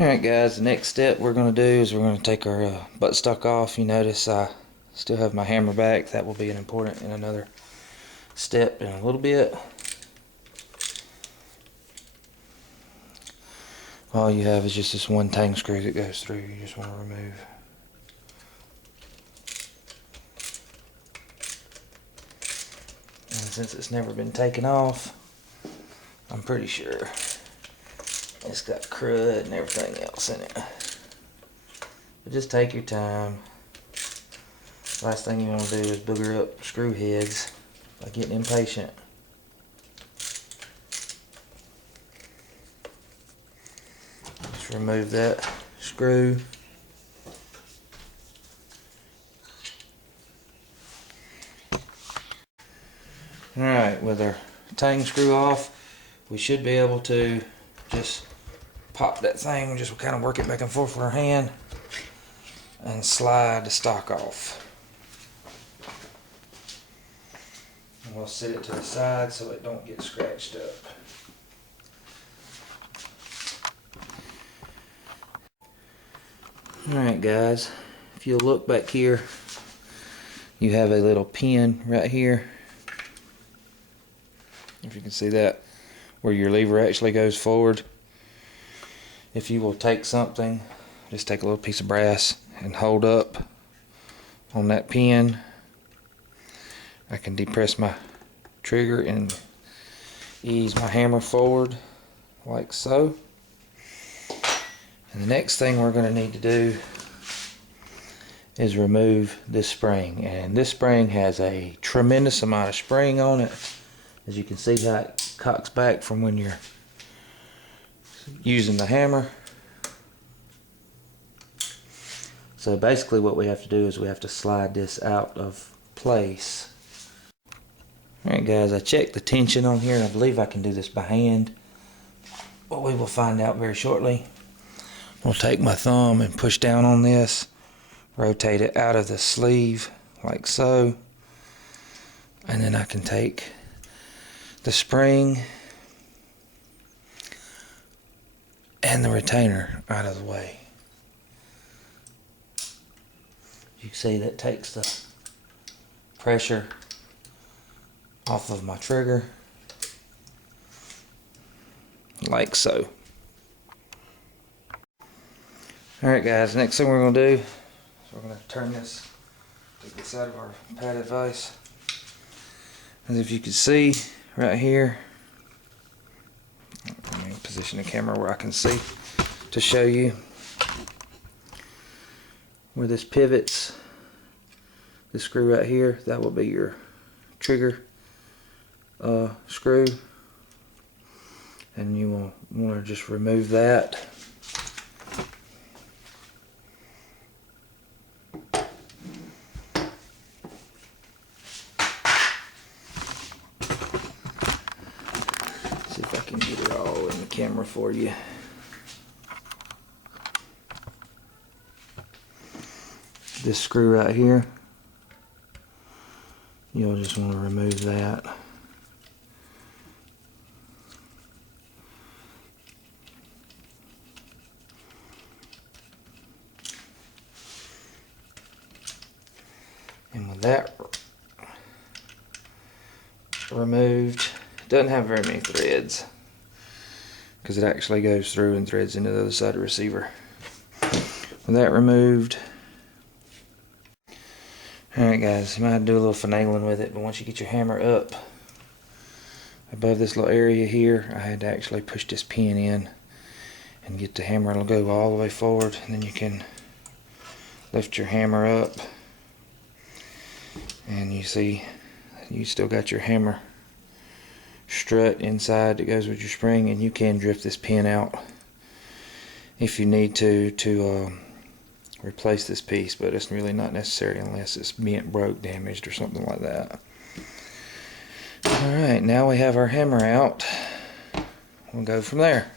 Alright guys, the next step we're going to do is we're going to take our buttstock off. You notice I still have my hammer back. That will be an important in another step in a little bit. All you have is just this one tang screw that goes through. You just want to remove. And since it's never been taken off, I'm pretty sure it's got crud and everything else in it. But just take your time. Last thing you want to do is booger up screw heads by getting impatient. Just remove that screw. Alright, with our tang screw off, we should be able to just pop that thing, just kind of work it back and forth with our hand and slide the stock off. And we'll set it to the side so it don't get scratched up. Alright guys, if you'll look back here, you have a little pin right here. If you can see that, where your lever actually goes forward. If you will take something, just take a little piece of brass and hold up on that pin, I can depress my trigger and ease my hammer forward like so. And the next thing we're going to need to do is remove this spring, and this spring has a tremendous amount of spring on it. As you can see how it cocks back from when you're using the hammer. So basically what we have to do is we have to slide this out of place. Alright guys, I checked the tension on here and I believe I can do this by hand. But we will find out very shortly. I'll take my thumb and push down on this, rotate it out of the sleeve like so, and then I can take the spring and the retainer out of the way. You can see that takes the pressure off of my trigger like so. Alright guys, next thing we're going to do is we're going to turn this, take this out of our padded vise. As if you can see right here, let me position the camera where I can see to show you where this pivots. This screw right here, that will be your trigger screw, and you will want to just remove that. See if I can get it all in the camera for you. This screw right here, you'll just want to remove that. And with that removed, it doesn't have very many threads because it actually goes through and threads into the other side of the receiver. With that removed, alright guys, you might have to do a little finagling with it, but once you get your hammer up above this little area here, I had to actually push this pin in and get the hammer to go all the way forward, and then you can lift your hammer up and you see you still got your hammer strut inside that goes with your spring, and you can drift this pin out if you need to replace this piece, but it's really not necessary unless it's bent, broke, damaged, or something like that. Alright, now we have our hammer out. We'll go from there.